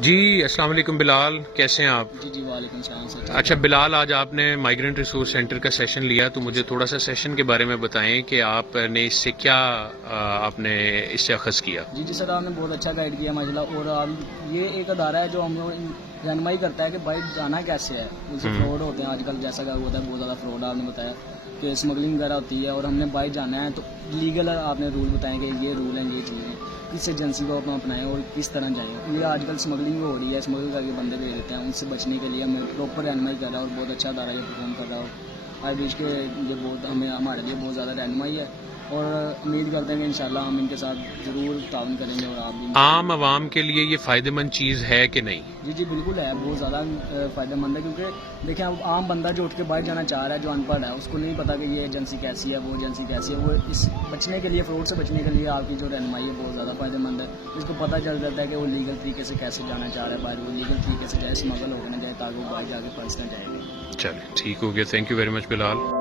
جی السلام علیکم بلال، کیسے ہیں آپ؟ جی وعلیکم السلام سر. اچھا بلال، آج آپ نے مائیگرنٹ ریسورس سینٹر کا سیشن لیا، تو مجھے تھوڑا سا سیشن کے بارے میں بتائیں کہ آپ نے اس سے کیا آپ نے اس سے اخذ کیا؟ جی سر، آپ نے بہت اچھا گائیڈ کیا ماشاء اللہ. اور آپ یہ ایک ادارہ ہے جو ہم لوگ رہنمائی کرتا ہے کہ بھائی جانا کیسے ہے. ان سے فراڈ ہوتے ہیں آج کل، جیسا کہ ہوتا ہے بہت زیادہ فراڈ. آپ نے بتایا کہ اسمگلنگ وغیرہ ہوتی ہے اور ہم نے بائی جانا ہے تو لیگل آپ نے رول بتائیں کہ یہ رول ہیں، یہ چیزیں کس ایجنسی کو اپنا اپنائیں اور کس طرح جائیں. یہ آج کل اسمگلنگ ہو رہی ہے، اسمگل کر کے بندے بھیج دیتے ہیں. ان سے بچنے کے لیے ہمیں پراپر رہنمائی کر رہا ہے اور بہت اچھا ادارہ یہ پرفارم کر رہا ہو. آئی وش کے یہ بہت ہمارے لیے بہت زیادہ رہنمائی ہے اور امید کرتے ہیں کہ انشاءاللہ ہم ان کے ساتھ ضرور تعاون کریں گے. اور آپ بھی عام عوام کے لیے یہ فائدہ مند چیز ہے کہ نہیں؟ جی بالکل ہے، بہت زیادہ فائدہ مند ہے. کیونکہ دیکھیں اب عام بندہ جو اٹھ کے باہر جانا چاہ رہا ہے، جو ان پڑھ ہے، اس کو نہیں پتا کہ یہ ایجنسی کیسی ہے، وہ ایجنسی کیسی ہے. وہ اس بچنے کے لیے، فراڈ سے بچنے کے لیے آپ کی جو رہنمائی ہے بہت زیادہ فائدہ مند ہے. اس کو پتہ چل جاتا ہے کہ وہ لیگل طریقے سے کیسے جانا چاہ رہا ہے باہر، وہ لیگل طریقے سے جائے، اسمگل ہو کے نہ جائے، تاکہ وہ باہر جا کے پھنس نہ جائے. چلیں ٹھیک ہو گیا، thank you very much Bilal.